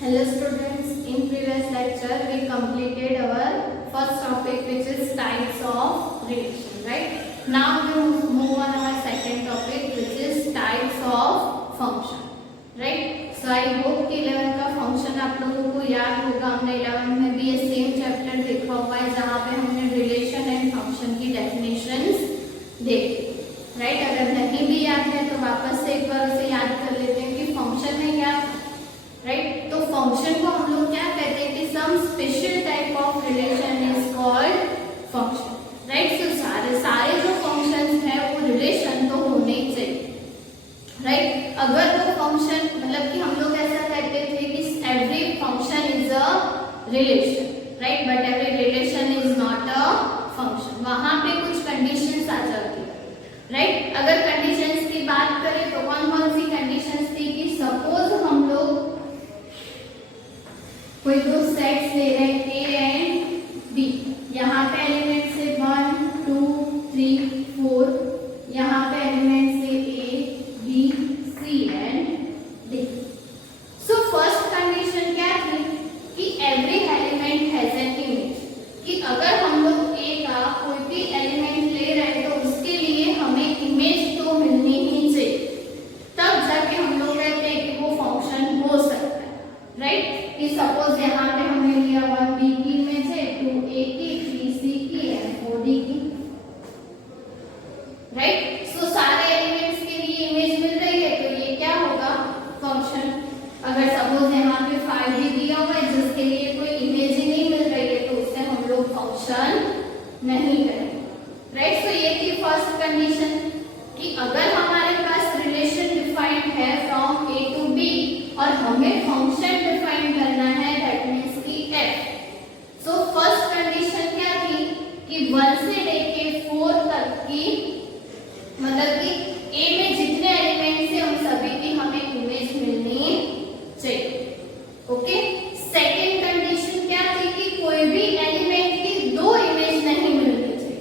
Hello students, in previous lecture we completed our first topic which is types of relation, right? Now we move on our second topic which is types of function, right? So I hope कि 11 का function आप लोगों को याद होगा। हमने 11 में भी ये सेम चैप्टर देखा हुआ है जहाँ पे हमने रिलेशन एंड फंक्शन की डेफिनेशंस देखी, राइट? अगर नहीं भी याद है तो वापस से एक बार उसे याद कर लेते हैं कि फंक्शन में क्या, राइट? तो फंक्शन को हम लोग क्या कहते हैं कि some special type of relation is called function, right? So सारे जो फंक्शंस हैं वो रिलेशन तो होने ही चाहिए, राइट? अगर वो फंक्शन मतलब कि हम लोग ऐसा कहते थे कि every function is a relation, right? But every relation is not a function. वहां पे कुछ कंडीशंस आ जाती है, राइट? अगर कंडीशंस की बात करें तो कौन कौन सी कंडीशंस थी कि सपोज हम लोग कोई दो सेट्स ले रहे हैं ए एंड बी, यहाँ पे एलिमेंट्स है 1 2 3 4, यहाँ पे एलिमेंट्स है A B C and D. So first condition क्या थी कि every element has an image, कि अगर हम लोग ए का कोई भी एलिमेंट ले रहे हैं तो उसके लिए हमें इमेज तो मिलनी ही चाहिए, तब जाके हम लोग कहते हैं कि वो फंक्शन हो सकता है, राइट? कि सपोज यहाँ पे हमने लिया 1 बी की इमेज है, 2 ए की, 3 सी की एंड 4 डी की, राइट? सो सारे एलिमेंट्स के लिए इमेज मिल रही है तो ये क्या होगा? फंक्शन। अगर सपोज यहाँ पे 5 डी दिया हुआ है जिसके लिए कोई इमेज ही नहीं मिल रही है तो उससे हम लोग फंक्शन नहीं करेंगे, राइट? सो ये थी फर्स्ट कंडीशन कि अगर हमारे पास रिलेशन डिफाइंड है फ्रॉम ए टू बी और हमें फंक्शन डिफाइन करना है, दैट मींस कि f। सो फर्स्ट कंडीशन क्या थी कि 1 से लेके 4 तक की मतलब कि a में जितने एलिमेंट्स हैं उन सभी की हमें इमेज मिलनी चाहिए, ओके? सेकंड कंडीशन क्या थी कि कोई भी एलिमेंट की 2 इमेज नहीं मिलनी चाहिए,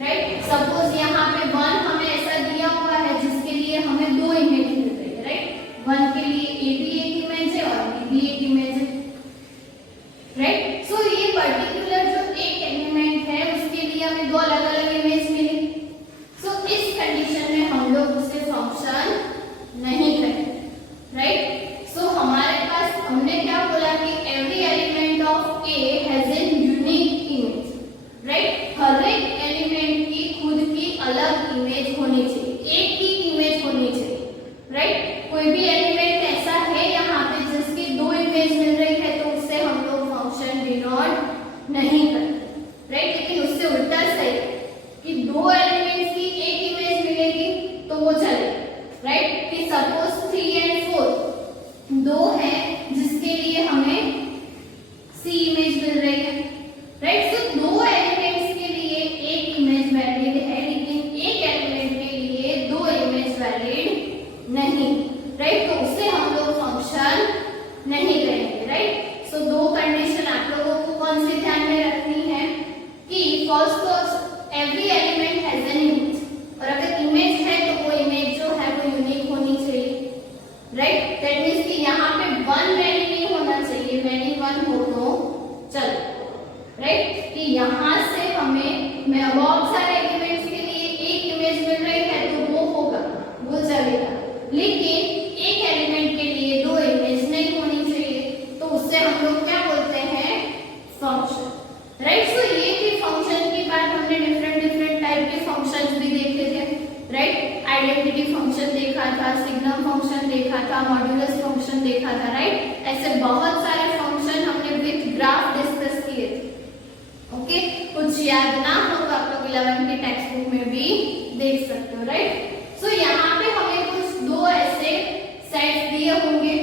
राइट? सपोज यहाँ पे 1 हमें ऐसा दिया हुआ है जिसके लिए हमें 2 इमेज मिल रही है, राइट? 1 के लिए a भी एक इमेज है और b भी एक इमेज है, राइट? सो ये पर्टिकुलर जो एक एलिमेंट है उसके लिए हमें 2 अलग अलग इमेज मिली। सो इस कंडीशन में हम लोग उसे फंक्शन नहीं करेंगे, राइट? सो हमारे पास हमने क्या बोला कि every element of A has an unique image, right? हर एक एलिमेंट की खुद की अलग इमेज होनी चाहिए, एक ही इमेज होनी चाहिए, राइट? कोई भी एलिमेंट ऐसा है यहाँ पे जिसकी 2 इमेज मिल रही है तो उससे हम लोग फंक्शन डिनोट नहीं करते, राइट? लेकिन उससे उल्टा सही कि 2 एलिमेंट्स की एक इमेज मिलेगी तो वो चले, राइट? कि सपोज 3 एंड 4 2 है जिसके लिए हमें सी इमेज मिल रही है, राइट? सो 2 एलिमेंट्स के लिए एक इमेज वैलिड है लेकिन एक एलिमेंट के लिए 2 इमेज वैलिड नहीं, राइट? तो उससे हम लोग फंक्शन नहीं करेंगे, राइट? सो 2 कंडीशन आप लोगों को कौन सी ध्यान में रखनी है कि फर्स्ट तो every element has an image, और अगर इमेज है तो वो इमेज जो है वो यूनिक होनी चाहिए, राइट? दैट मींस कि यहाँ पे 1 वैल्यू नहीं होना चाहिए, वैल्यू 1 हो तो चलो, राइट? कि यहाँ से हमें बहुत सारे एलिमेंट्स के लिए एक इमेज मिल रही है तो वो होगा, वो चलेगा, लेकिन एक एलिमेंट के लिए 2 इमेज नहीं होनी चाहिए तो उससे हम लोग क्या बोलते हैं? Function, right? सो ये थी फंक्शन की बात। हमने डिफरेंट टाइप के फंक्शंस भी देखे थे, राइट? आइडेंटिटी फंक्शन देखा था, सिग्नम फंक्शन देखा था, मॉड्यूलस फंक्शन देखा था, राइट? ऐसे बहुत सारे फंक्शन हमने विथ ग्राफ डिस्कस किए थे, ओके? कुछ याद ना हो तो आप लोग 11 की टेक्स्ट बुक में भी देख सकते हो, राइट? सो यहाँ पे हमें कुछ 2 ऐसे सेट्स दिए होंगे,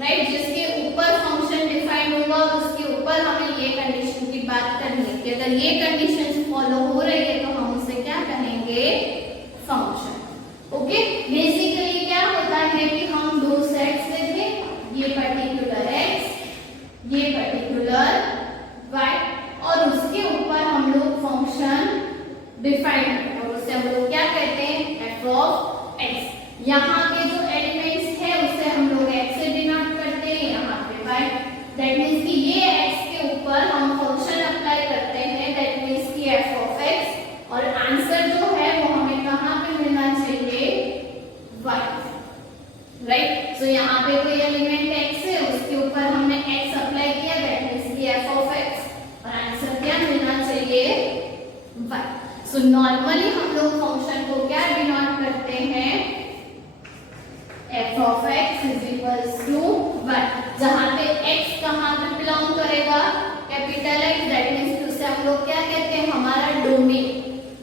राइट? जिसके ऊपर फंक्शन डिफाइन होगा और उसके ऊपर हमें ये कंडीशन की बात करनी है कि अगर ये कंडीशंस फॉलो हो रही है तो हम उसे क्या कहेंगे? Function, okay? बेसिकली क्या होता है कि हम 2 सेट्स लेते हैं, ये पर्टिकुलर x, ये पर्टिकुलर y, और उसके ऊपर हम लोग फंक्शन डिफाइन करते हैं और उसे हम लोग क्या कहते हैं? f of x। यहाँ के जो एलिमेंट्स है उसे हम लोग x से डिनोट करते हैं, यहाँ पे y दैट मीन्स कि ये x के ऊपर हम फंक्शन अप्लाई करते हैं, दैट मीन्स कि f ऑफ x, और आंसर जो है वो हमें कहाँ पे मिलना चाहिए, y, राइट। सो यहाँ पे कोई एलिमेंट x है, उसके ऊपर हमने x अप्लाई किया, दैट मीन्स कि f ऑफ x, और आंसर क्या मिलना चाहिए, y। सो नॉर्मली हम लोग फंक्शन को क्या डिनोट करते हैं, f of x is equals to y, जहां पे x कहां पे बिलोंग करेगा, कैपिटल X, दैट मींस कि उसे हम लोग क्या कहते हैं, हमारा डोमेन,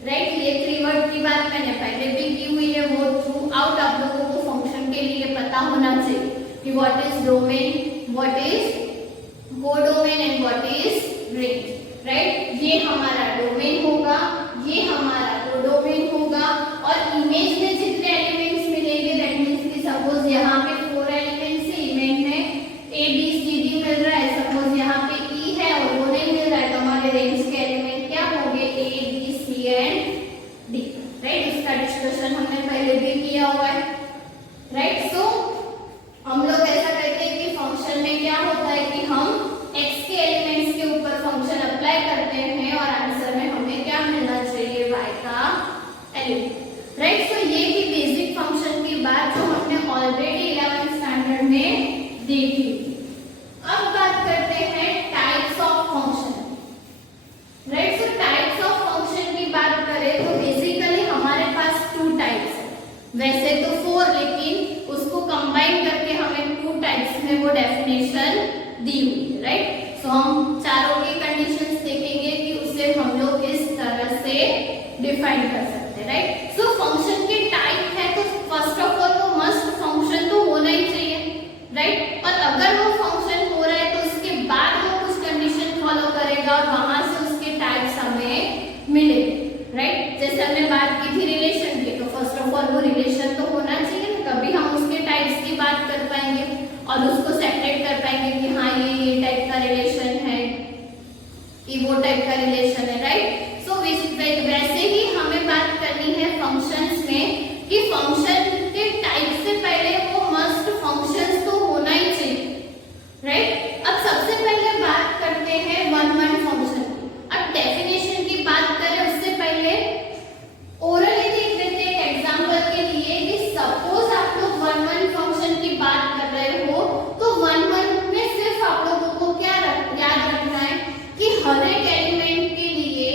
राइट। ये कीवर्ड की बात मैंने पहले भी की हुई है, वो थ्रू आउट आप लोगों को फंक्शन के लिए पता होना चाहिए कि what is domain, what is codomain and what is range, right. ये हमारा डोमेन होगा, ये हमारा कोडोमेन होगा, और इमेज में जितने एलिमेंट्स मिलेंगे, दैट मींस कि सपोज यहाँ पे 4 एलिमेंट्स है, इमेज में A B C D मिल रहा है, सपोज यहाँ पे E है और वो नहीं मिल रहा है, तो हमारे रेंज के एलिमेंट क्या होंगे, A B C and D, right. इसका डिस्कशन हमने पहले भी किया हुआ है, राइट। सो हम लोग ऐसा कहते हैं कि फंक्शन में क्या होता है कि हम x के एलिमेंट्स के ऊपर फंक्शन अप्लाई करते हैं और आंसर में हमें क्या मिलना चाहिए, y का एलिमेंट, राइट। सो ये की बेसिक फंक्शन की बात जो हमने ऑलरेडी 11th स्टैंडर्ड में देखी। अब बात करते हैं types of function, right. So types of function की बात करें तो बेसिकली हमारे पास 2 टाइप्स है, वैसे तो 4, लेकिन उसको कंबाइन करके हमें 2 टाइप्स में वो डेफिनेशन दी हुई है, राइट। सो हम चारों की कंडीशंस देखेंगे कि उसे हम लोग इस तरह से डिफाइन कर सकते हैं, राइट। सो फंक्शन के टाइप है तो फर्स्ट ऑफ ऑल वो मस्ट फंक्शन तो होना ही चाहिए, राइट। और अगर वो फंक्शन हो रहा है तो उसके बाद वो कुछ कंडीशन फॉलो करेगा और वहां से उसके टाइप्स हमें मिलेंगे, राइट। जैसे हमने बात की थी रिलेशन की, तो फर्स्ट ऑफ ऑल वो रिलेशन तो होना चाहिए, तभी हम उसके टाइप्स की बात कर पाएंगे और उसको सेपरेट कर पाएंगे कि हाँ ये टाइप का रिलेशन है, कि वो टाइप का रिलेशन है, राइट। सो वैसे ही हमें बात करनी है फंक्शंस में कि फंक्शन के टाइप से पहले वो मस्ट फंक्शंस तो होना ही चाहिए, राइट। अब सबसे पहले बात करते हैं वन फंक्शन की। अब डेफिनेशन की बात करें उससे पहले ओरली देख लेते हैं एक एग्जांपल के लिए कि सपोज आप लोग वन फंक्शन की बात कर रहे हो, तो वन में सिर्फ आप लोगों को क्या याद रखना है कि हर एक एलिमेंट के लिए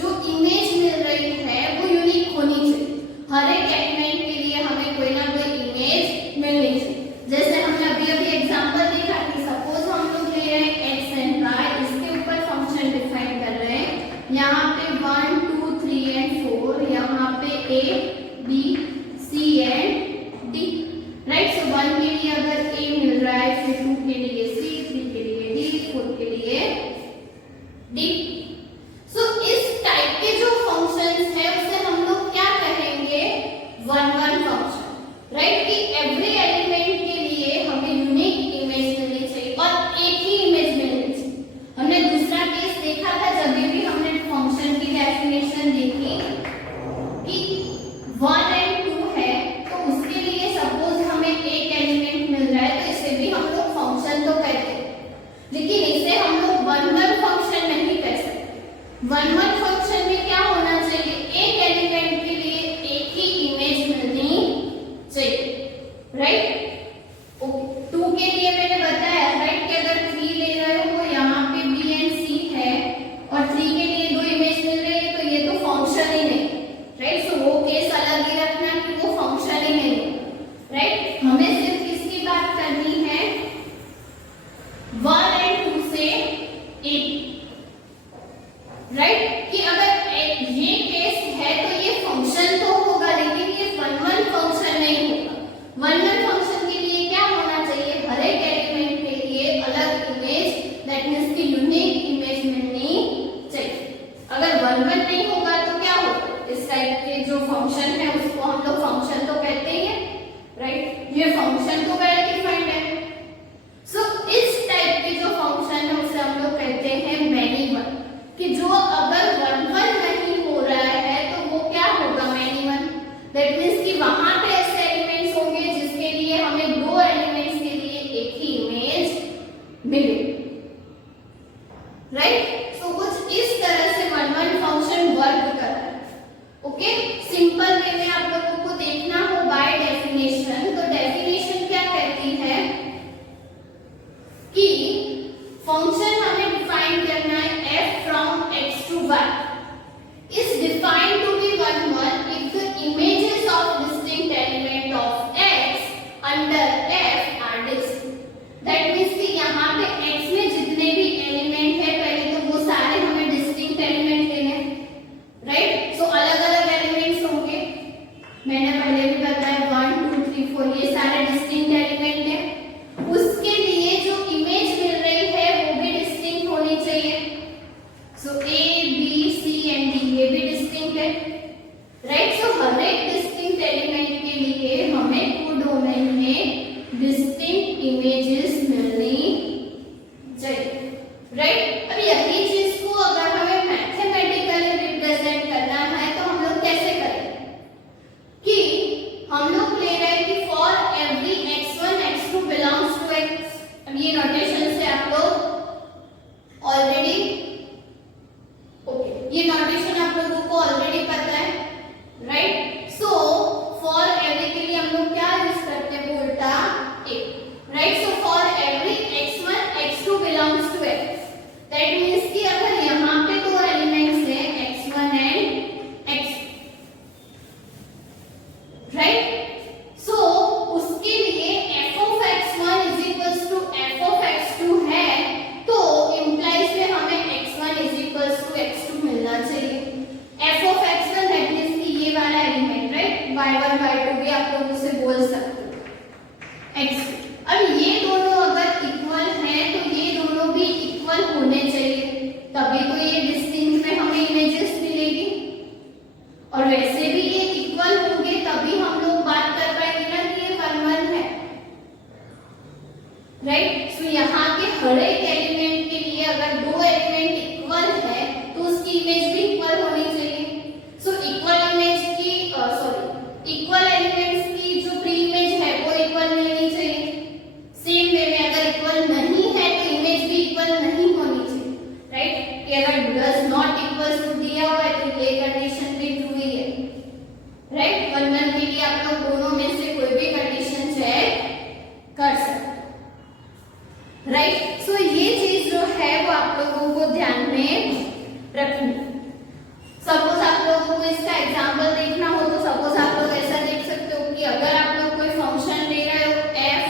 जो इमेज मिल रही है वो यूनिक होनी चाहिए, हर एक एलिमेंट के लिए हमें कोई ना कोई इमेज मिलनी चाहिए। जैसे हमने अभी एग्जांपल देखा कि सपोज हम लोग ले रहे हैं x एंड y, इसके ऊपर फंक्शन डिफाइन कर रहे हैं, यहाँ पे 1 2 3 एंड 4, यहाँ पे a b c and d, right. So 1 के लिए अगर a मिल रहा है, फिर 2 के लिए c, 3 के लिए d, 4 के लिए d। सो इस टाइप के जो फंक्शंस है उसे हम लोग क्या कहेंगे, वन फंक्शन, राइट। कि एवरी एलिमेंट के लिए हमें यूनिक इमेज मिलनी चाहिए और एक ही इमेज मिलनी चाहिए। हमने दूसरा केस देखा था जब भी हमने फंक्शन की डेफिनेशन देखी कि 1 एंड 2 है, तो उसके लिए सपोज हमें एक एलिमेंट मिल रहा है, तो इसे भी हम लोग फंक्शन तो कहते हैं, लेकिन इसे हम लोग वन फंक्शन नहीं कह सकते। वन फंक्शन में क्या होना चाहिए, एक एलिमेंट के लिए एक ही इमेज मिलनी चाहिए, राइट। 2 के लिए मैंने बताया, राइट, कि अगर 3 ले रहे हो, यहाँ पे b एंड c है और 3 के लिए 2 इमेज मिल रही है, तो ये तो फंक्शन ही नहीं, राइट। सो वो केस अलग ही रखना कि वो फंक्शन ही नहीं, राइट। हमें सिर्फ किसकी बात करनी है, 1 एंड 2 से 8, राइट। मिले, राइट। सो कुछ इस तरह से वन वन फंक्शन वर्क कर रहा है। ओके, सिंपल वे में आप लोगों को देखना हो बाय डेफिनेशन, तो डेफिनेशन क्या कहती है कि फंक्शन हमें डिफाइन करना है f from x to y is defined to be 1 1 if the images of distinct element of x under f are distinct. That means कि यहाँ पे x में जितने भी एलिमेंट है पहले तो वो सारे हमें डिस्टिंक्ट एलिमेंट लेने हैं, राइट। सो अलग अलग एलिमेंट्स होंगे, मैंने पहले भी बताया 1 2 3 4 ये सारे डिस्टिंक्ट एलिमेंट हैं। उसके लिए जो इमेज मिल रही है वो भी डिस्टिंक्ट होनी चाहिए। सो a b c and d ये भी डिस्टिंक्ट है, राइट। सो हर एक डिस्टिंक्ट एलिमेंट के लिए हमें कोडोमेन में डिस्टिंक्ट इमेजेस मिलनी चाहिए, राइट। अब यही चीज को अगर हमें मैथमेटिकली रिप्रेजेंट करना है तो हम लोग कैसे करें कि हम लोग ले रहे हैं कि for every x1 x2 belongs to x। अब ये नोटेशन से आप लोग ऑलरेडी ये नोटेशन आप लोगों को ऑलरेडी पता है, राइट। सो फॉर एवरी के लिए हम लोग क्या यूज करते हैं, उल्टा a, right. So for every x1 x2 belongs to x, that means कि अगर यहाँ पे दो एलिमेंट्स हैं x1 एंड x2, राइट। सो उसके लिए f of x1 is equals to f of x2 है, तो implies में हमें x1 is equals to x2 मिलना चाहिए। f of x1 that means कि ये वाला एलिमेंट, राइट, y1 y2 भी आप लोग उसे बोल सकते हो x2। अब ये दोनों अगर इक्वल हैं तो ये दोनों भी इक्वल होने चाहिए, तभी तो ये डिस्टिंक्ट में हमें इमेजेस मिलेगी, और वैसे भी ये इक्वल होंगे तभी हम लोग बात कर पाएंगे ना कि ये 1 1 है, राइट। सो यहाँ के हर एक एलिमेंट के लिए अगर दो एलिमेंट इक्वल है तो उसकी इमेज भी इक्वल होनी चाहिए। सो इक्वल इमेज की इक्वल एलिमेंट्स की जो प्री इमेज है वो इक्वल मिलनी चाहिए। सेम वे में अगर इक्वल नहीं है तो इमेज भी इक्वल नहीं होनी चाहिए, राइट। कि अगर डज नॉट इक्वल्स टू दिया हुआ है तो ये कंडीशन भी ट्रू ही है, राइट। 1 1 के लिए आप लोग दोनों में से कोई भी कंडीशन चेक कर सकते, राइट। सो ये चीज जो है वो आप लोगों को ध्यान में रखनी। सपोज आप लोगों को इसका एग्जांपल देखना हो तो सपोज आप लोग ऐसा देख सकते हो कि अगर आप लोग कोई फंक्शन ले रहे हो f,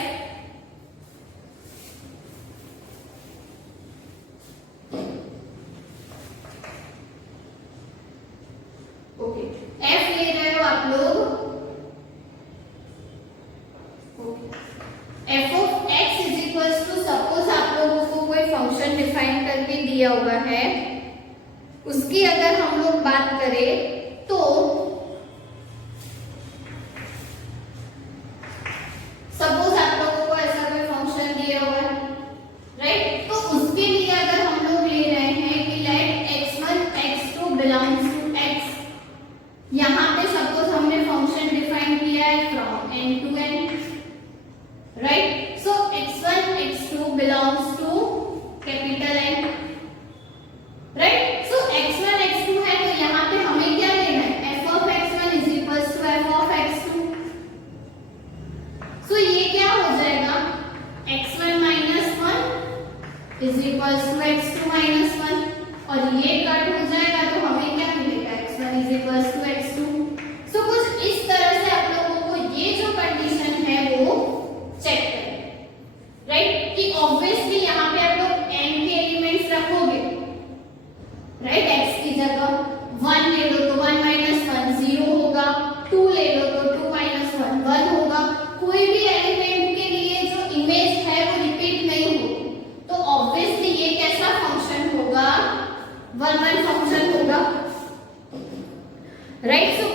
ओके f ले रहे हो आप लोग, f of x is equals to, suppose आप लोगों को कोई फंक्शन डिफाइन करके दिया हुआ है, उसकी अगर हम लोग बात करें तो सपोज आप लोगों को ऐसा कोई फंक्शन दिया हुआ है, राइट। तो उसके लिए अगर हम लोग ले रहे हैं कि late x1 x2 belongs to x, यहाँ पे सपोज हमने फंक्शन डिफाइन किया है from n to n, right. So x1 x2 belongs to capital N, right. So x1 x2 है तो यहाँ पे हमें क्या लेना है, f of x1 is equals to f of x2। सो ये क्या हो जाएगा, x1 minus 1 is equals to x2 minus 1, और ये कट हो जाएगा तो हमें क्या मिलेगा, x1 is equals to x2। सो कुछ इस तरह से आप लोगों को ये जो कंडीशन है वो चेक करें, राइट। कि ऑब्वियसली यहाँ पे आप लोग n के एलिमेंट्स रखोगे, राइट। x की जगह 1 ले लो तो 1 minus 1 0 होगा, 2 ले लो तो 2 minus 1 1 होगा। कोई भी एलिमेंट के लिए जो इमेज है वो रिपीट नहीं होगी, तो ऑब्वियसली ये कैसा फंक्शन होगा, 1 1 फंक्शन होगा, राइट। सो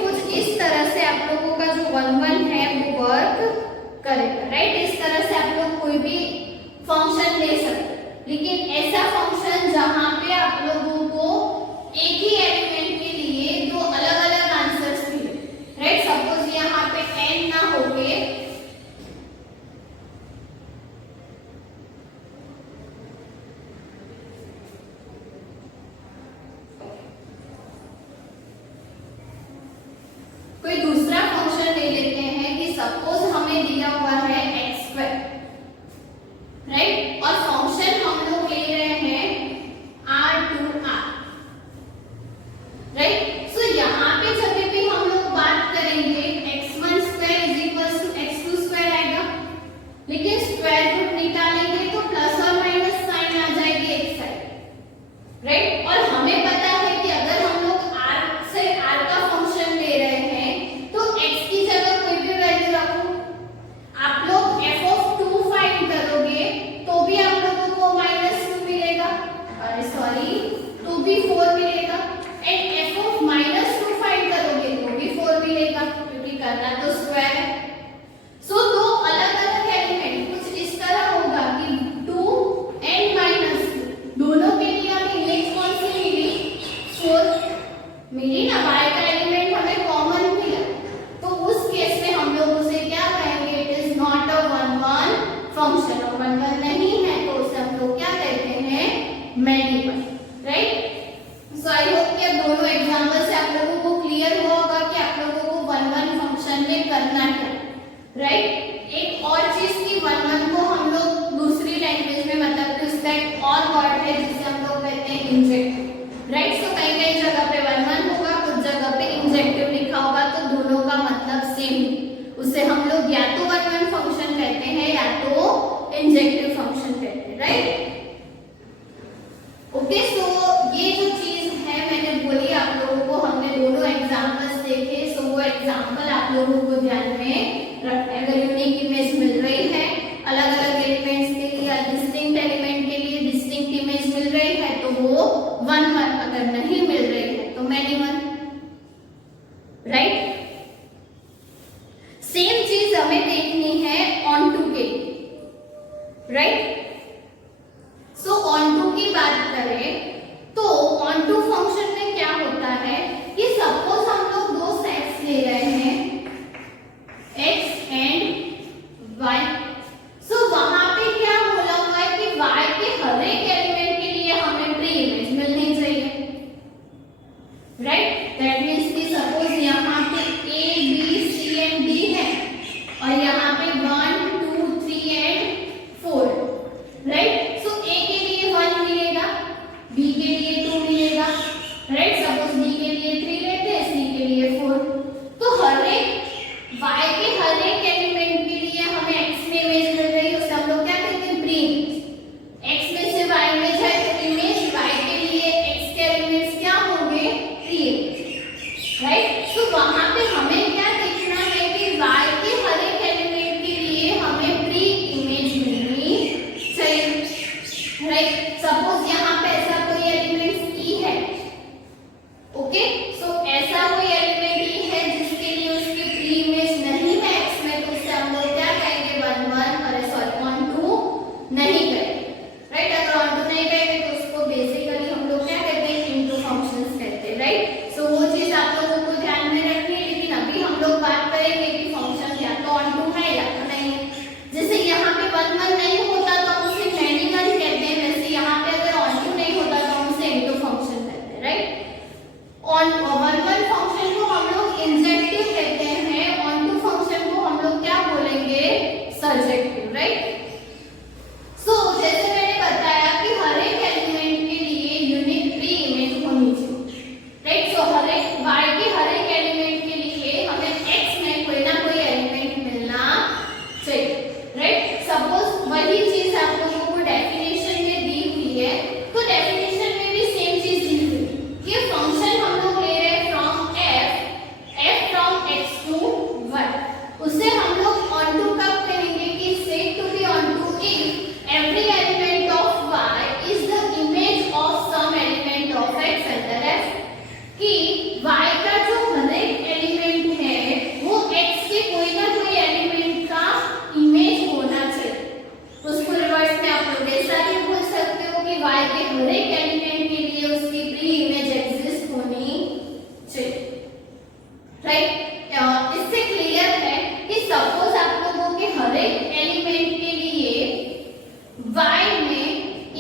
ओके, सो ये जो चीज है मैंने बोली आप लोगों को, हमने दोनों एग्जांपल्स देखे, सो वो एग्जांपल आप लोगों को ध्यान में रखना है। अगर यूनिक इमेज मिल रही है अलग अलग एलिमेंट्स के लिए, डिस्टिंक्ट एलिमेंट के लिए डिस्टिंक्ट इमेज मिल रही है तो वो 1 1, अगर नहीं मिल रही है तो मैनी 1, राइट। सेम चीज हमें देखनी है ऑन टू के, राइट। सो ऑन टू की बात करें तो ऑन टू फंक्शन में क्या होता है कि सपोज हम लोग दो सेट्स ले रहे हैं x एंड y, सो वहां पे क्या बोला हुआ है कि y के हर एक एलिमेंट के लिए हमें प्री इमेज मिलनी चाहिए, राइट। दैट मींस कि सपोज यहाँ पे a b c and d है और यहाँ पे 1 2 3 एंड 4, राइट। सो a के लिए 1 मिलेगा, b के लिए 2 मिलेगा, राइट। सपोज b के लिए 3 लेते हैं, c के लिए 4, तो हर एक y के हर एक एलिमेंट के लिए हमें x में इमेज मिल रही है, उससे हम लोग क्या कहते हैं प्री इमेज। x में से y इमेज है तो इमेज y के लिए x के एलिमेंट्स क्या होंगे प्री इमेज, राइट। तो वहां पे हमें क्या देखना है कि y के हर एक एलिमेंट के लिए हमें प्री इमेज मिलनी चाहिए, राइट। सपोज यहाँ पे ऐसा कोई एलिमेंट e है, ओके। सो ऐसा कोई एलिमेंट e है जिसके लिए उसकी प्री इमेज नहीं है x में, तो उससे हम लोग क्या कहेंगे 1 1, अरे सॉरी ऑन टू नहीं करेंगे, राइट। अगर ऑन टू नहीं करेंगे तो उसको बेसिकली हम लोग क्या कहते हैं इनटू फंक्शंस कहते हैं, राइट। सो वो चीज आप लोगों को ध्यान में रखनी है, लेकिन अभी हम लोग बात करेंगे कि फंक्शन या तो ऑन टू है या तो नहीं है। जैसे यहाँ पे 1 1 नहीं होता तो हम उसे मैनी 1 कहते हैं, वैसे यहाँ पे अगर ऑन टू नहीं होता तो हम उसे इनटू फंक्शन कहते हैं, राइट। ऑन 1 1 फंक्शन को हम लोग इंजेक्टिव कहते हैं, ऑन टू फंक्शन को हम लोग क्या बोलेंगे सर्जेक्टिव, राइट। सो जैसे मैंने बताया कि हर एक एलिमेंट के लिए यूनिक प्री इमेज होनी चाहिए, राइट। सो हर एक y के हर एक एलिमेंट के लिए हमें x में कोई ना कोई एलिमेंट मिलना चाहिए, राइट। सपोज वही चीज आप लोगों को डेफिनेशन में दी हुई है, तो डेफिनेशन में भी सेम चीज दी हुई है कि फंक्शन हम लोग ले रहे हैं from f from x to y, उसे हम लोग ऑन टू कब कहेंगे कि set to be onto if every element of y is the image of some element of x under f, कि y का जो हर एक एलिमेंट है वो x के कोई ना कोई एलिमेंट का इमेज होना चाहिए। उसको रिवर्स में आप लोग ऐसा भी बोल सकते हो कि y के हर एक एलिमेंट के लिए उसकी प्री इमेज एग्जिस्ट होनी चाहिए, राइट। इससे क्लियर है कि सपोज आप लोगों के हर एक एलिमेंट के लिए y में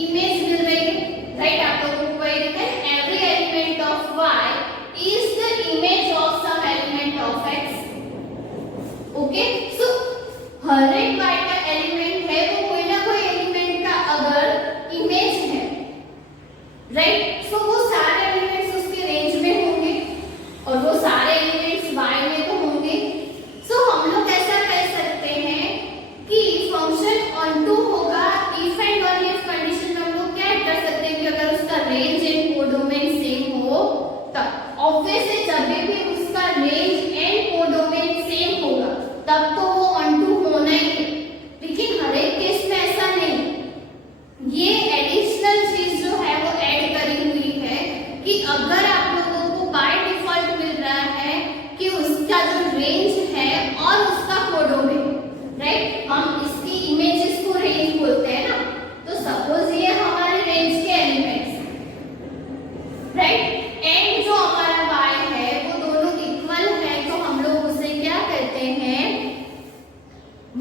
इमेज मिल रही है, राइट। आप लोगों को वही लिखा है every element of y is the image of some element of x, okay. So हर एक y का एलिमेंट है वो कोई ना कोई एलिमेंट का अगर इमेज है, राइट। सो वो सारे एलिमेंट्स उसके रेंज में होंगे और वो सारे एलिमेंट्स y में तो होंगे। सो हम लोग ऐसा कह सकते हैं कि फंक्शन ऑन टू होगा if and only if condition में हम लोग क्या कर सकते हैं कि अगर उसका रेंज एंड कोडोमेन सेम हो तब। ऑब्वियसली जब भी उसका रेंज एंड कोडोमेन सेम होगा तब तो वो ऑन टू होना ही है, लेकिन हर एक केस में ऐसा नहीं। ये एडिशनल चीज जो है वो ऐड करी हुई है कि अगर आप लोगों को बाय डिफॉल्ट मिल रहा है कि उसका जो रेंज है और उसका कोडोमेन, राइट। हम इसकी इमेजेस को रेंज बोलते हैं ना, तो सपोज ये हमारे रेंज के एलिमेंट्स, राइट। एंड जो हमारा y है वो दोनों इक्वल है, तो हम लोग उसे क्या कहते हैं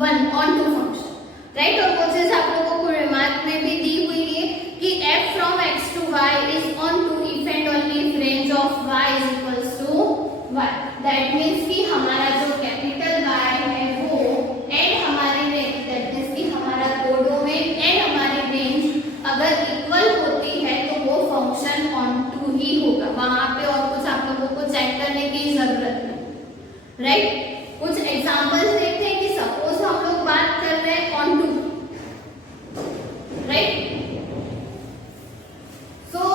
1 ऑन टू फंक्शन, राइट। और वो चीज आप लोगों को रिमार्क में भी दी हुई है कि f from x to y is onto if and only if range of y is equals to y। That means कि हमारा जो कैपिटल y है वो एंड हमारे रेंज, दैट मींस कि हमारा कोडोमेन एंड हमारी रेंज अगर इक्वल होती है तो वो फंक्शन ऑन टू ही होगा, वहां पे और कुछ आप लोगों को चेक करने की जरूरत नहीं, राइट। कुछ एग्जांपल्स देखते हैं कि सपोज हम लोग बात कर रहे हैं ऑन टू, राइट। सो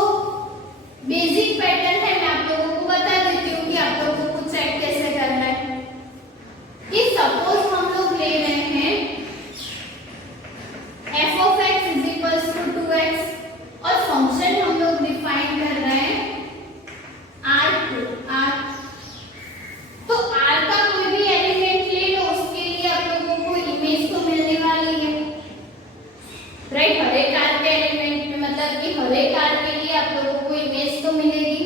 कि हर एक आर के लिए आप लोगों को इमेज तो मिलेगी,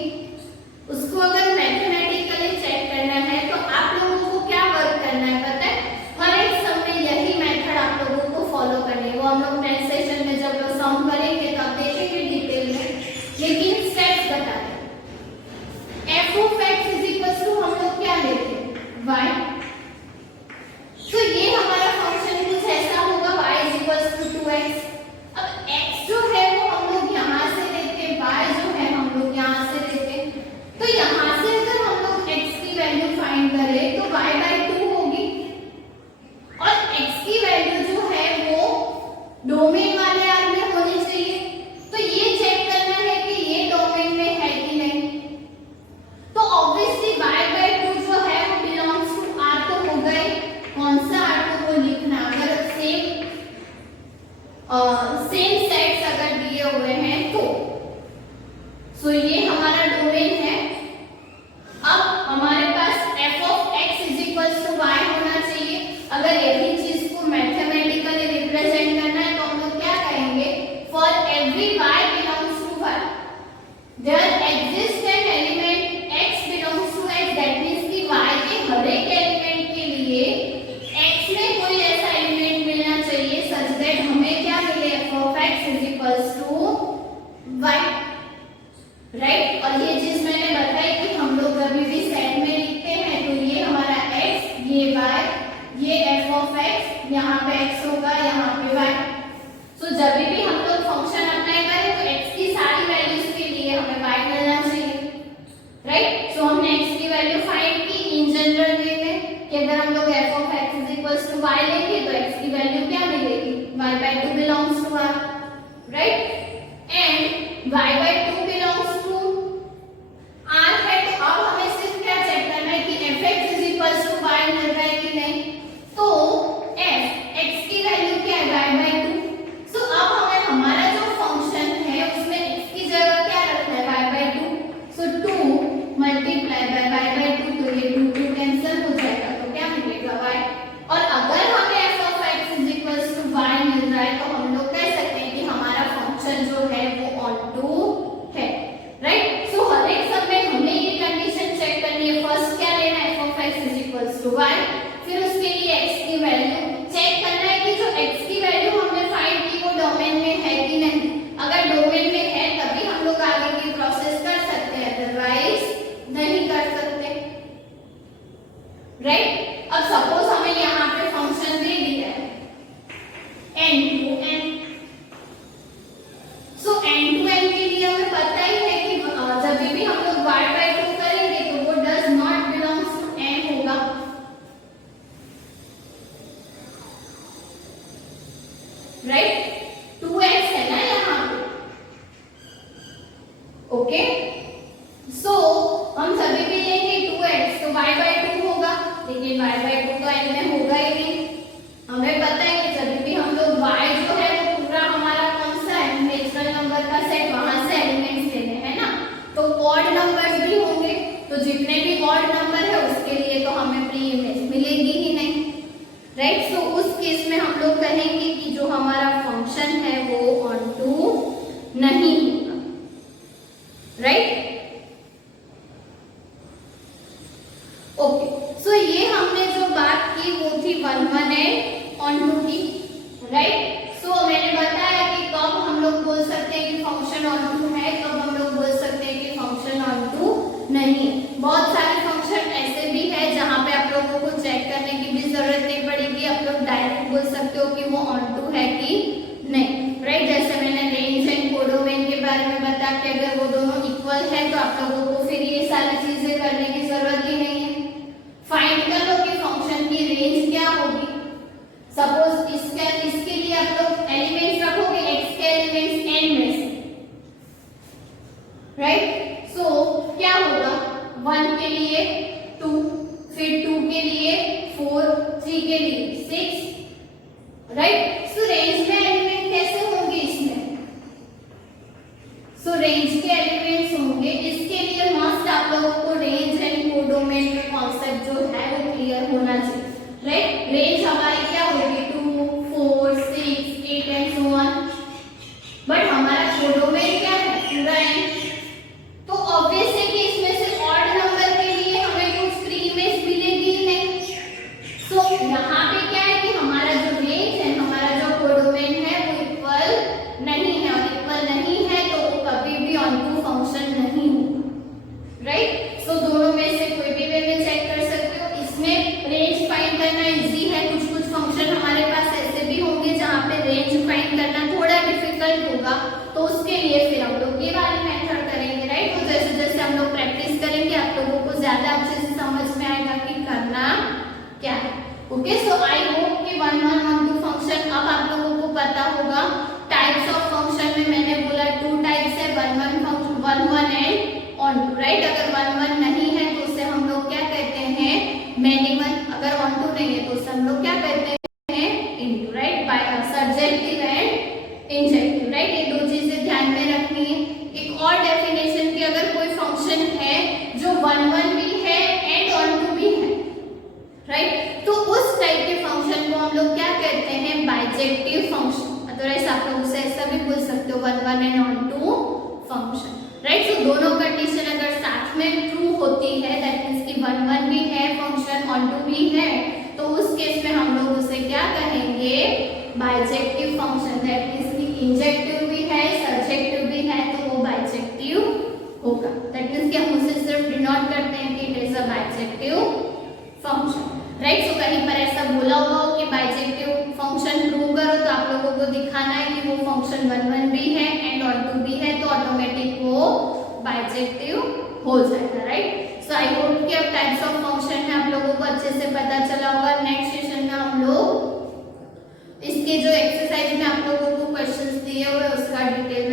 उसको अगर मैथमेटिकली चेक करना है तो आप लोगों को क्या वर्क करना है पता है? हर एक सम में यही मेथड आप लोगों को फॉलो करनी है। वो हम लोग नेक्स्ट सेशन में जब लोग सम करेंगे तब देखेंगे डिटेल में, लेकिन स्टेप्स बता दें। F of x is equal to हम लोग क्या लेते हैं? वाई। तो ये हमारा फंक्शन कुछ ऐसा होगा y is equal to 2x। अब x जो है वो हम लोग यहाँ से लेते हैं, y जो है हम लोग यहाँ से लेते हैं। तो यहाँ से अगर हम लोग x की वैल्यू फाइंड करें तो y बाय 2 होगी, और x की वैल्यू जो है वो डोमेन वाले आर में होनी चाहिए। तो ये चेक करना है कि ये डोमेन में है कि नहीं। तो ऑब्वियसली y बाय 2 जो है वो बिलोंग्स टू r तो होगा ही। कौन सा आर को वो लिखना, अगर सेम सेट्स अगर दिए हुए हैं तो। सो ये हमारा डोमेन है। अब हमारे पास f of x is equal to y होना चाहिए। अगर यही चीज को मैथमेटिकली रिप्रेजेंट करना है तो हम लोग क्या कहेंगे? For every y belongs to y there exist an element x belongs to x। That means कि y के हर एक एलिमेंट के लिए x में कोई ऐसा एलिमेंट मिलना चाहिए सच दैट हमें क्या मिले? f of x is equals to y, right. और ये चीज मैंने बताई कि हम लोग कभी भी सेट में लिखते हैं तो ये हमारा x, ये y, ये f ऑफ x, यहाँ पे x होगा, यहाँ पे y। सो जब भी हम लोग फंक्शन अप्लाई करें तो x की सारी वैल्यूज के लिए हमें y मिलना चाहिए, राइट। सो हमने x की वैल्यू फाइंड की इन जनरल वे में कि अगर हम लोग f of x is equals to y लेंगे तो x की वैल्यू क्या मिलेगी? y by 2 belongs to r, right. And y by 2 belongs to r है। तो अब हमें सिर्फ क्या चेक करना है कि fx is equals to y मिल रहा है कि नहीं। तो f x की वैल्यू क्या है? y by 2। सो अब हमें हमारा जो फंक्शन है उसमें x की जगह क्या रखना है? y by 2। So 2 multiply by y by 2, तो ये 2 कैंसिल हो जाएगा, तो क्या मिलेगा? y। और अगर हमें f of x is equals to y मिल रहा है तो हम लोग कह सकते हैं कि हमारा फंक्शन जो है वो ऑन टू है, राइट। सो हर एक सब में हमें ये कंडीशन चेक करनी है। फर्स्ट क्या लेना है? f of x is equals to y। फिर उसके लिए x की वैल्यू चेक करना है कि जो x की वैल्यू हमने फाइंड की वो डोमेन में है कि नहीं। अगर डोमेन में है तभी हम लोग आगे की प्रोसेस कर सकते हैं, अदरवाइज नहीं कर सकते, राइट। अब सपोज हमें यहाँ पे फंक्शन दे दिया है n to n। So n to n के लिए हमें पता ही है कि जब भी हम लोग y बाय 2 करेंगे तो वो does not belongs to n होगा, राइट। 2x है ना यहाँ पे, ओके। सो हम सभी भी लेंगे 2x तो y बाय 2 होगा, लेकिन y बाय 2 तो n में होगा ही नहीं। हमें पता है कि जब भी हम लोग y जो है वो पूरा हमारा कौन सा है? नेचुरल नंबर का सेट, वहां से एलिमेंट्स लेने हैं ना। तो ऑड नंबर्स भी होंगे, तो जितने भी ऑड नंबर है उसके लिए तो हमें प्री इमेज मिलेगी ही नहीं, राइट। सो उस केस में हम लोग कहेंगे कि जो हमारा फंक्शन है वो ऑन टू नहीं होगा, राइट। ओके, सो ये हमने जो बात की वो थी 1 1 एंड ऑन टू की, राइट। सो मैंने बताया कि कब हम लोग बोल सकते हैं कि फंक्शन ऑन टू है, कब हम लोग बोल सकते हैं कि फंक्शन ऑन टू नहीं। बहुत सारे फंक्शन ऐसे भी है जहाँ पे आप लोगों को चेक करने की भी जरूरत नहीं पड़ेगी, आप लोग डायरेक्ट बोल सकते हो कि वो ऑन टू है कि नहीं, राइट। जैसे मैंने रेंज एंड कोडोमेन के बारे में बताया कि अगर वो दोनों इक्वल है तो आप लोगों को फिर ये सारी चीजें करने की जरूरत ही नहीं है। फाइंड कर लो कि फंक्शन की रेंज क्या होगी। सपोज इसके लिए आप लोग एलिमेंट्स रखोगे x के एलिमेंट्स n में से, राइट। सो क्या होगा? 1 के लिए 2, फिर 2 के लिए 4, 3 के लिए 6, राइट। सो रेंज में एलिमेंट कैसे होंगे इसमें? सो रेंज के एलिमेंट्स होंगे, इसके लिए मस्ट आप लोगों को रेंज एंड कोडोमेन का कॉन्सेप्ट जो है वो क्लियर होना चाहिए, राइट। रेंज हमारी क्या होगी? 2, 4, 6, 8 एंड सो ऑन। बट हमारा कोडोमेन ओमेगा एन। तो ऑब्वियस है कि इसमें से ऑड नंबर के लिए हमें कुछ फ्री इमेज मिलेगी ही नहीं। सो यहाँ पे क्या है कि हमारा जो रेंज है, हमारा जो कोडोमेन है वो इक्वल नहीं है, और इक्वल नहीं है तो वो कभी भी ऑनटू फंक्शन नहीं होगा, राइट। सो दोनों में से कोई भी वे में चेक कर सकते हो। इसमें रेंज फाइंड करना इजी है। कुछ कुछ फंक्शन हमारे पास ऐसे भी होंगे जहाँ पे रेंज फाइंड करना थोड़ा डिफिकल्ट होगा, तो उसके लिए फिर हम लोग ये वाली मेथड करेंगे, राइट। तो जैसे जैसे हम लोग प्रैक्टिस करेंगे आप लोगों को ज्यादा अच्छे से समझ में आएगा कि करना क्या है। ओके, सो आई होप कि 1 1 1 2 फंक्शन अब आप लोगों को पता होगा। टाइप्स ऑफ फंक्शन में मैंने बोला 2 टाइप्स है, 1 1 function 1 1 and onto, right. अगर 1 1 नहीं है तो उसे हम लोग क्या कहते हैं, मैनी वन। अगर ऑन टू नहीं है तो उसे हम लोग क्या कहते हैं, into, right. By surjective and injective, right. ये दो चीजें ध्यान में रखनी है। एक और डेफिनेशन की, अगर कोई फंक्शन है जो 1 1 भी है एंड ऑन टू भी है, राइट, तो उस टाइप के फंक्शन को हम लोग क्या कहते हैं, बाइजेक्टिव फंक्शन। अदरवाइज आप लोग उसे ऐसा भी बोल सकते हो 1 1 and onto function, right. So दोनों कंडीशन अगर साथ में ट्रू होती है, दैट मींस कि 1 1 भी है फंक्शन, ऑन टू भी है, तो उस केस में हम लोग उसे क्या कहेंगे, बाइजेक्टिव फंक्शन। दैट मींस कि इंजेक्टिव भी है, सर्जेक्टिव भी है, तो वो बाइजेक्टिव होगा। दैट मींस कि हम उसे सिर्फ डिनोट करते हैं कि it is a bijective function, right. So कहीं पर ऐसा बोला हुआ हो कि बाइजेक्टिव फंक्शन प्रूव करो, तो आप लोगों को दिखाना है कि वो फंक्शन 1 1 भी है एंड ऑन टू भी है, तो ऑटोमेटिक वो बाइजेक्टिव हो जाएगा, राइट। सो आई होप कि अब टाइप्स ऑफ फंक्शन में आप लोगों को अच्छे से पता चला होगा। नेक्स्ट सेशन में हम लोग इसके जो एक्सरसाइज में आप लोगों को क्वेश्चंस दिए हुए उसका डिटेल